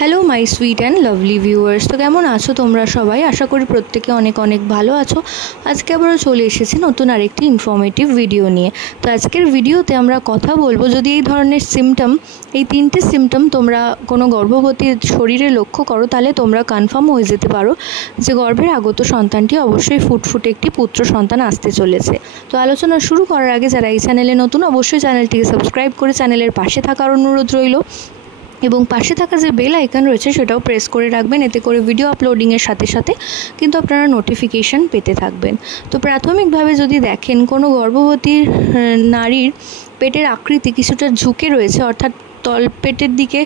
Hello my sweet and lovely viewers. তো কেমন আছো তোমরা সবাই? আশা করি প্রত্যেকে অনেক অনেক ভালো আছো। আজকে আবারও চলে এসেছি নতুন আরেকটি ইনফরমেটিভ ভিডিও নিয়ে। তো আজকের ভিডিওতে আমরা কথা বলবো, যদি এই ধরনের সিমটম, এই তিনটে সিমটম তোমরা কোনো গর্ভবতীর শরীরে লক্ষ্য করো, তাহলে তোমরা কনফার্ম হয়ে যেতে পারো যে গর্ভের আগত সন্তানটি অবশ্যই ফুটফুটে একটি পুত্র সন্তান আসতে চলেছে। তো আলোচনা শুরু করার আগে যারা এই চ্যানেলে নতুন, অবশ্যই চ্যানেলটিকে সাবস্ক্রাইব করে চ্যানেলের পাশে থাকার অনুরোধ রইল এবং পাশে থাকা যে বেল আইকন রয়েছে সেটাও প্রেস করে রাখবেন। এতে করে ভিডিও আপলোডিংয়ের সাথে সাথে কিন্তু আপনারা নোটিফিকেশান পেতে থাকবেন। তো প্রাথমিকভাবে যদি দেখেন কোনো গর্ভবতী নারীর পেটের আকৃতি কিছুটা ঝুঁকে রয়েছে, অর্থাৎ তলপেটের দিকে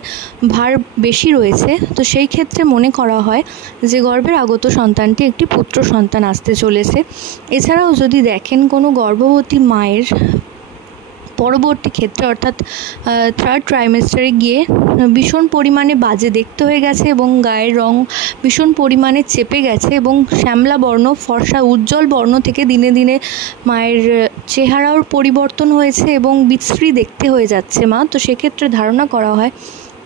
ভার বেশি রয়েছে, তো সেই ক্ষেত্রে মনে করা হয় যে গর্ভের আগত সন্তানটি একটি পুত্র সন্তান আসতে চলেছে। এছাড়াও যদি দেখেন কোনো গর্ভবতী মায়ের পরবর্তী ক্ষেত্রে অর্থাৎ থার্ড ট্রাইমেস্টারে গিয়ে ভীষণ পরিমাণে বাজে দেখতে হয়ে গেছে এবং গায়ের রং ভীষণ পরিমাণে চেপে গেছে এবং শ্যামলা বর্ণ, ফর্সা উজ্জ্বল বর্ণ থেকে দিনে দিনে মায়ের চেহারার পরিবর্তন হয়েছে এবং বিশ্রী দেখতে হয়ে যাচ্ছে মা, তো সেক্ষেত্রে ধারণা করা হয়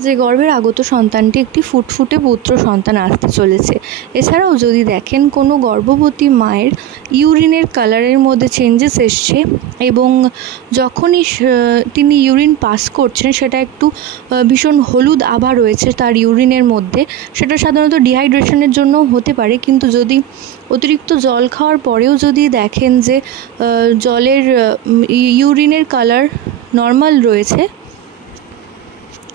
যে গর্ভের আগত সন্তানটি একটি ফুটফুটে পুত্র সন্তান আসতে চলেছে। এছাড়াও যদি দেখেন কোনো গর্ভবতী মায়ের ইউরিনের কালারের মধ্যে চেঞ্জেস এসছে এবং যখনই তিনি ইউরিন পাস করছেন সেটা একটু ভীষণ হলুদ আভা রয়েছে তার ইউরিনের মধ্যে, সেটা সাধারণত ডিহাইড্রেশনের জন্য হতে পারে। কিন্তু যদি অতিরিক্ত জল খাওয়ার পরেও যদি দেখেন যে জলের ইউরিনের কালার নর্মাল রয়েছে,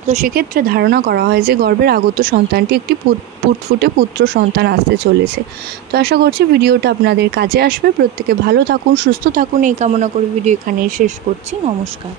তো সেক্ষেত্রে ধারণা করা হয় যে গর্ভের আগত সন্তানটি একটি ফুটফুটে পুত্র সন্তান আসতে চলেছে। তো আশা করছি ভিডিওটা আপনাদের কাজে আসবে। প্রত্যেকে ভালো থাকুন, সুস্থ থাকুন এই কামনা করে ভিডিও এখানেই শেষ করছি। নমস্কার।